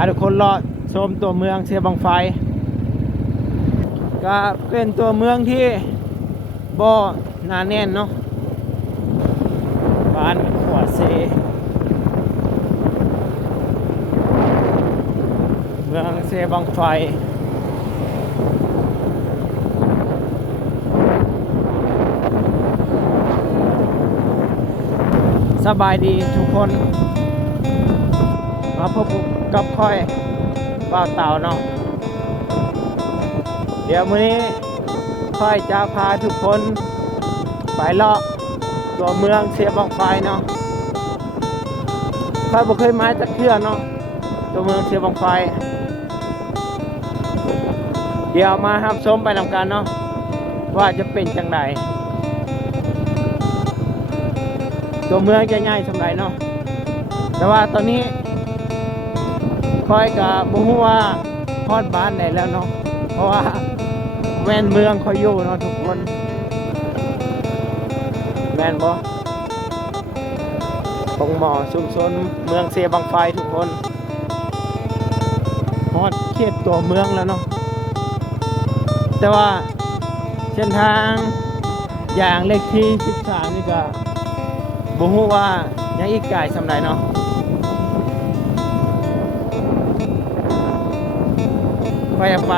าทุกคนเลาะชมตัวเมืองเสียบังไฟก็เป็นตัวเมืองที่บ่หนาแน่นเนาะบ้านขวดเซเมืองเซบังไฟสบายดีทุกคนมาพบกับค่อยบ่าวเต่าเนาะเดี๋ยวมื้อนี้ค่อยจะพาทุกคนไปเลาะตัวเมืองเสียบังไฟเนาะค่อยบ่เคยมาจากเทื่อเนาะตัวเมืองเสียบังไฟเดี๋ยวมารับชมไปนำกันเนาะว่าจะเป็นจังไดตัวเมืองจะใหญ่สำหรับเนาะแต่ว่าตอนนี้ค่อยกับบ่ฮู้ว่าฮอดบ้านไหนแล้วเนาะเพราะว่าแม่นเมืองค่อยอยู่เนาะทุกคนแม่นบ่ตรงหม้อชุมชนเมืองเสียบังไฟทุกคนฮอดเขตตัวเมืองแล้วเนาะแต่ว่าเส้นทางอย่างเลขที่13นี่ก็บ่ฮู้ว่ายังอีกไกลสำใดเนาะไป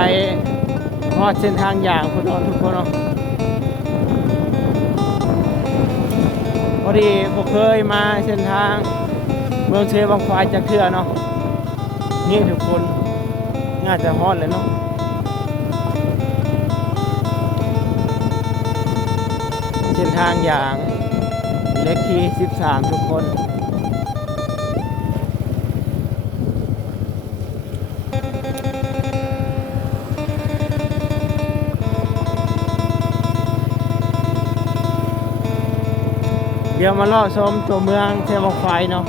ฮอดเส้นทางอย่างพุ่นเนาะทุกคนเนาะพอดีบ่เคยมาเส้นทางเมืองเชบังไฟจักเทื่อเนาะนี่ทุกคนน่าจะฮอดเลยเนาะเส้นทางอย่างเลขที่13ทุกคนเดี๋ยวมาเลาะชมตัวเมืองเชียงบังไฟเนาะ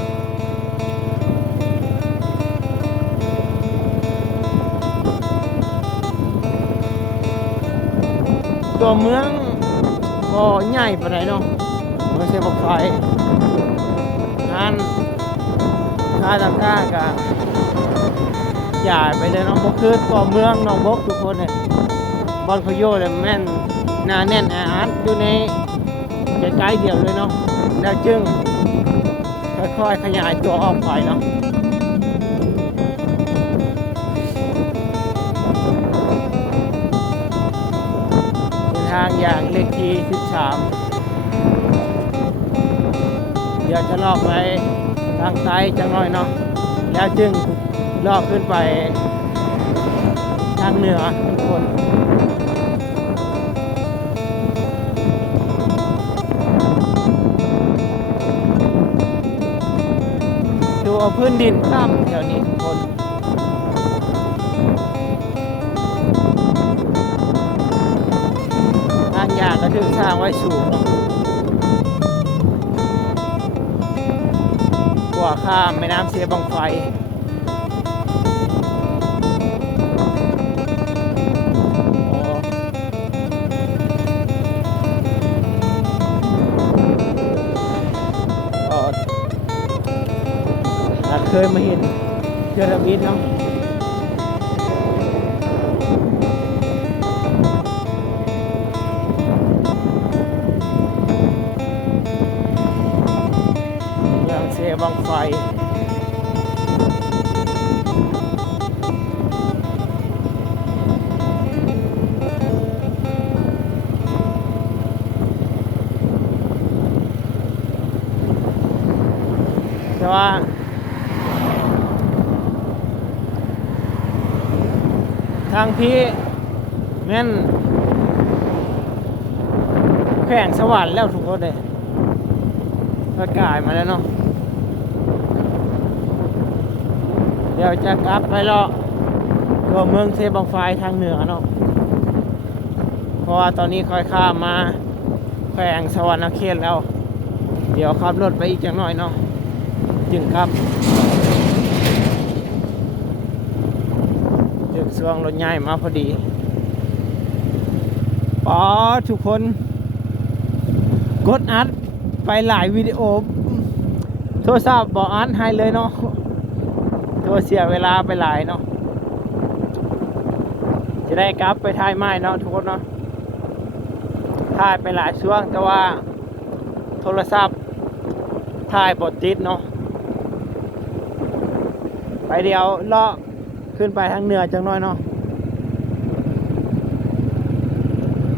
ตัวเมืองก็ใหญ่ปานใดเนาะเมืองเชียงบังไฟงานค่าต่างๆก็ใหญ่ไปเลยเนาะบ่คือตัวเมืองหนองบกทุกคนเนี่ยบอนพโยเลยแม่นหนาแน่นแออัดอยู่ในใกล้ๆเดียวเลยเนาะแล้วจึงค่อยๆขยายตัวออกไปเนาะเป็นทางอย่างเลขที่13เดี๋ยวจะลอกไปทางซ้ายจังหน่อยเนาะแล้วจึงลอกขึ้นไปทางเหนือทุกคนดูเอาพื้นดินต่ำแถวนี้ทุกคนทางอย่างก็ถือสร้างไว้สูงกว่าข้ามแม่น้ำเสียบังไฟเคยมาเห็นเจอระบิดเนาะเมืองเสียบังไฟแต่ว่าทางพี่แม่นแข่งสวรรค์แล้วทุกคนเลยประกาศมาแล้วเนาะเดี๋ยวจะกลับไปเลาะตัวเมืองเซบังไฟทางเหนือเนาะเพราะว่าตอนนี้ค่อยข้ามมาแข่งสวรรค์เขตแล้วเดี๋ยวขับรถไปอีกจังหน่อยเนาะจึงครับช่วงรถใหญ่มาพอดีป๋อทุกคนกดอัดไปหลายวิดีโอโทรศัพท์บอกอัดให้เลยเนาะโทร ว่าเสียเวลาไปหลายเนาะจะได้กลับไปถ่ายไม้เนาะทุกคนเนาะถ่ายไปหลายช่วงแต่ว่าโทรศัพท์ถ่ายบทติดเนาะไปเดียวเลาะขึ้นไปทางเหนือจังน้อยเนาะ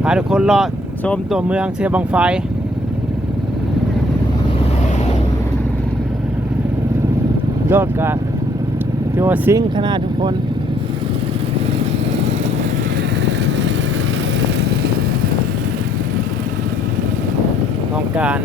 พาทุกคนเลาะชมตัวเมืองเสียบังไฟยอดกะที่ว่าซิงขนาดทุกคนต้องการ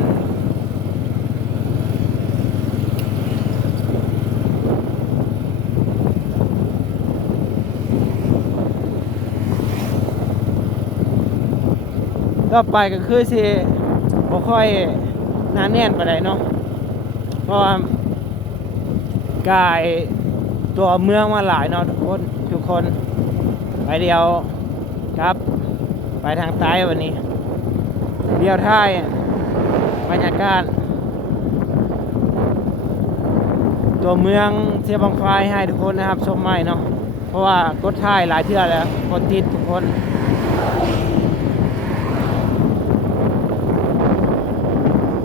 ก็ไปก็คือสิบ่ค่อยหนาแน่นปานใดเนาะเพราะว่ากายตัวเมืองมาหลายเนาะทุกคนไปเดียวครับไปทางใต้วันนี้เดียวท้ายบรรยากาศตัวเมืองเสียบังไฟให้ทุกคนนะครับชมใหม่เนาะเพราะว่ากดท้ายหลายเทื่อแล้วกดติดทุกคน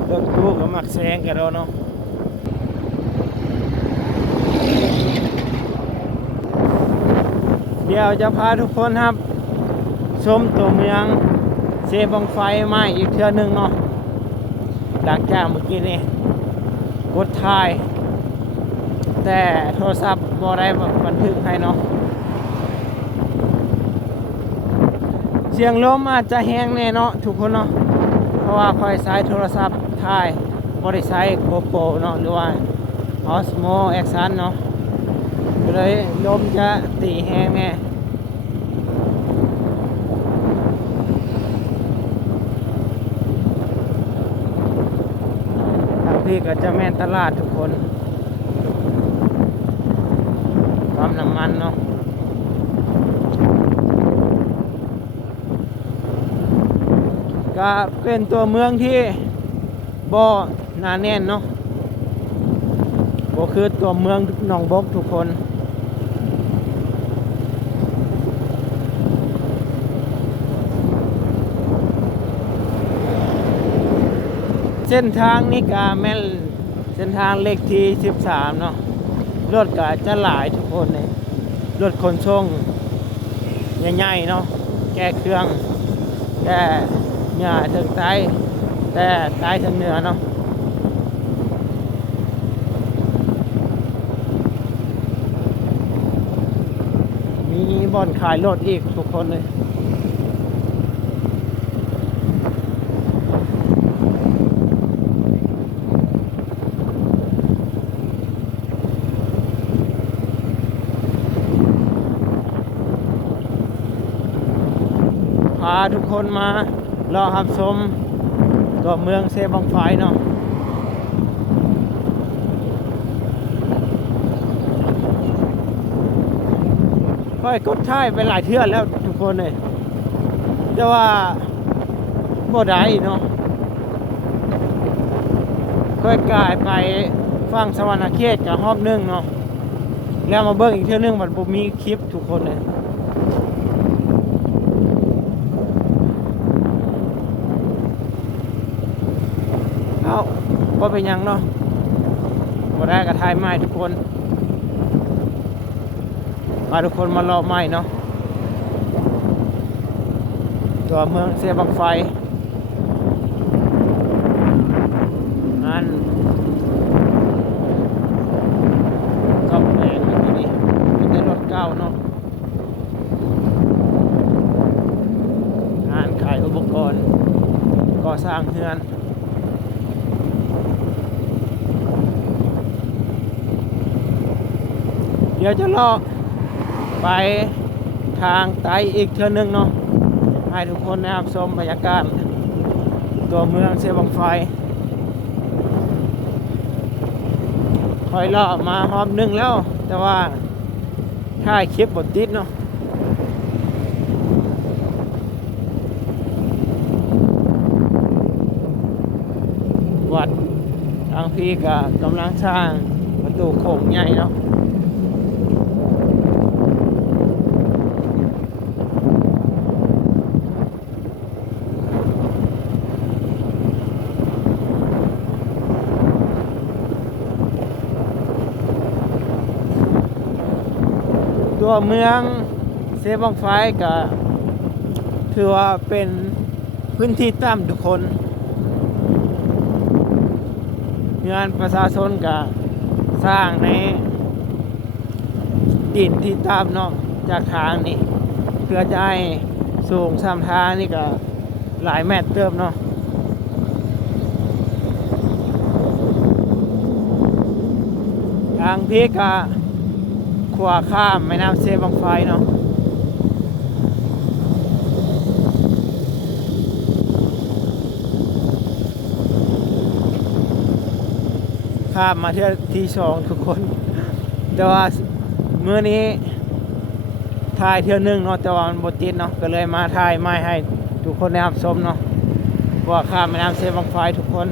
รถตู้ก็มักแซงกันแล้วเนาะเดี๋ยวจะพาทุกคนครับชมตัวเมืองเสียบังไฟใหม่อีกเทื่อนึงเนาะหลังจากเมื่อกี้นี่กดถ่ายแต่โทรศัพท์บ่ได้บันทึกให้เนาะเสียงลมอาจจะแห้งแน่เนาะทุกคนเนาะเพราะว่าคอยใช้โทรศัพท์ถ่ายบ่ได้ใช้ GoPro เนาะหรือว่า Osmo Action เนาะก็เลยลมจะตีแห้งแน่พี่ก็จะแม่นตลาดทุกคนปั๊มน้ำมันเนาะก็เป็นตัวเมืองที่บ่หนาแน่นเนาะบ่คือตัวเมืองหนองบกทุกคนเส้นทางนี้ก็แม่นเส้นทางเลขที่13เนาะรถก็จะหลายทุกคนเลยรถขนส่งใหญ่ๆเนาะแก้เครื่องแต่เหนือถึงใต้แต่ใต้ถึงเหนือเนาะมีบ่อนขายรถอีกทุกคนเลยพาทุกคนมารอรับชมตัวเมืองเซบังไฟเนาะค่อยกดท้ายไปหลายเทื่อแล้วทุกคนเลยแต่ว่าบ่ได้เนาะค่อยกลายไปฟังสวรรณเขตกับรอบนึงเนาะแล้วมาเบิ่งอีกเทื่อนึงมันบ่มีคลิปทุกคนเลยเอาบ่เป็นหยังเนาะบ่ได้ก็ถ่ายไม้ทุกคนมาทุกคนมารอไม้เนาะตัวเมืองเสียบังไฟอันก็แพงอยู่นี่เป็นแต่รถเก่าเนาะงานขายอุปกรณ์ก่อสร้างเรือนเดี๋ยวจะรอไปทางใต้อีกเทื่อนึงเนาะให้ทุกคนนะครับชมบรรยากาศตัวเมืองเสียบังไฟคอยรอมาหอบนึงแล้วแต่ว่าถ่ายคลิปบทติดเนาะวัดทางพี่ก็กำลังสร้างประตูโค้งใหญ่เนาะ ตัวเมืองเซบังไฟก็ถือว่าเป็นพื้นที่ต่ำทุกคนงานประชาชนก็สร้างในดินที่ต่ำเนาะจากทางนี่เพื่อจะให้สูงสามทางนี่ก็หลายแมตรเติมเนาะทางพี่ก็ขวาข้ามแม่น้ำเซบังไฟเนาะข้ามมาเที่ยวที่สองทุกคนแต่ว่าเมื่อนี้ถ่ายเที่ยวหนึงเนาะแต่ว่ามันบติดเนาะก็เลยมาถ่ายไม่ให้ทุกคนได้รับชมเนาะว่าข้ามแม่น้ำเซบังไฟทุกคน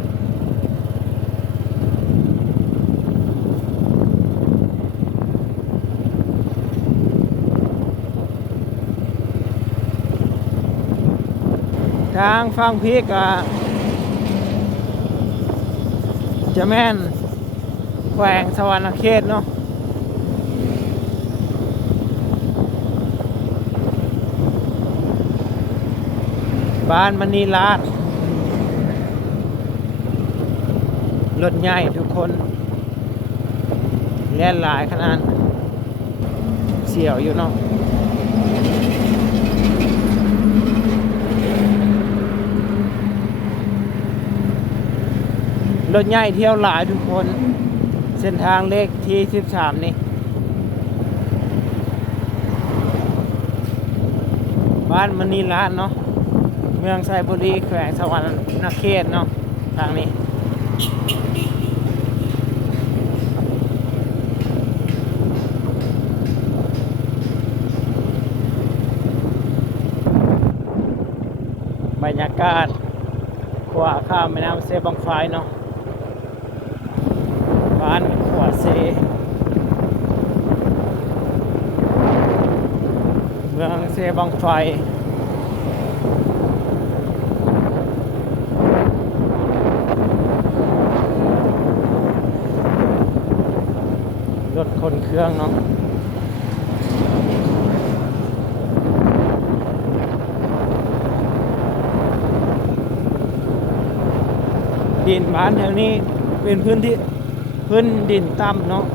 ทางฝั่งพีกจะแม่นแขวงสวรรณเขตเนาะบ้านมณีราชรถใหญ่ทุกคนแล่นหลายขนาดเสี่ยวอยู่เนาะรถใหญ่เที่ยวหลายทุกคนเส้นทางเลขที่13นี่บ้านมณีราชเนาะเมืองไซบุรีแขวงสวรรณเขตเนาะทางนี้บรรยากาศขวาข้ามแม่น้ำเซบังไฟเนาะบ้านขวาเซเมืองเซบังไฟรถคนเครื่องเนาะดินบ้านแถวนี้เป็นพื้นดินต่ำเนาะ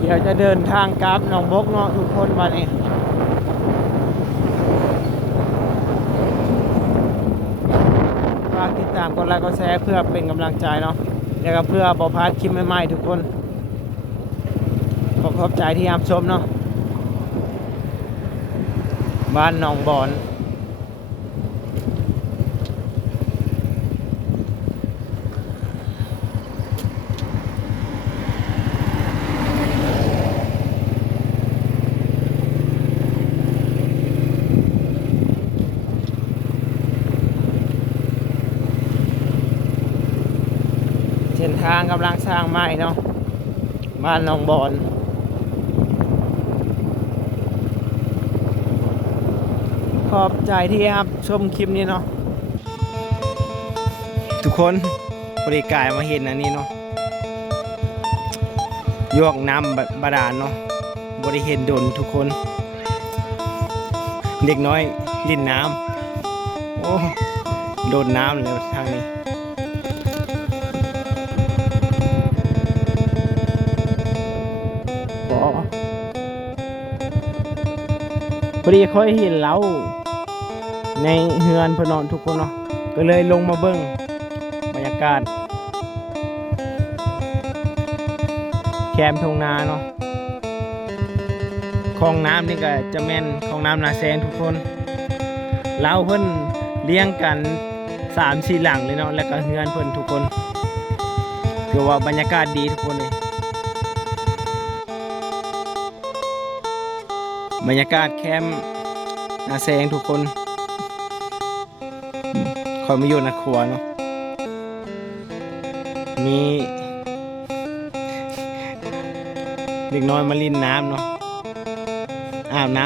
เดี๋ยวจะเดินทางกลับหนองบกเนาะทุกคนวันนี้ฝากติดตามกดไลค์กดแชร์เพื่อเป็นกำลังใจเนาะแล้วก็เพื่อบ่พลาดคลิปใหม่ๆทุกคนขอบใจที่รับชมเนาะบ้านหนองบอนเส้นทางกำลังสร้างใหม่เนาะบ้านหนองบอนขอบใจที่รับชมคลิปนี้เนาะทุกคนบริการมาเห็นอันนี้เนาะยกน้ำบาดาลเนาะบริเห็นดนทุกคนเด็กน้อยลิ่นน้ำโอ้โดนน้ำแล้วทางนี้พอดีค่อยเห็นเราในเฮือนพนอนทุกคนเนาะก็เลยลงมาเบิ้งบรรยากาศแคมป์ทงนาเนาะคลองน้ำนี่ก็จะแม่นคลองน้ำนาแซงทุกคนเราเพิ่นเลี้ยงกัน3-4หลังเลยเนาะแล้วก็เฮือนเพิ่นทุกคนถือว่าบรรยากาศดีทุกคนเลยบรรยากาศแคมป์นาแซงทุกคนคอยมาอยู่ในครัวเนาะมีเด็กน้อยมาลินน้ำเนาะอาบน้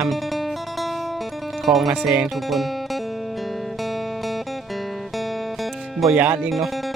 ำคลองนาแซงทุกคน บ่ยานอีกเนาะ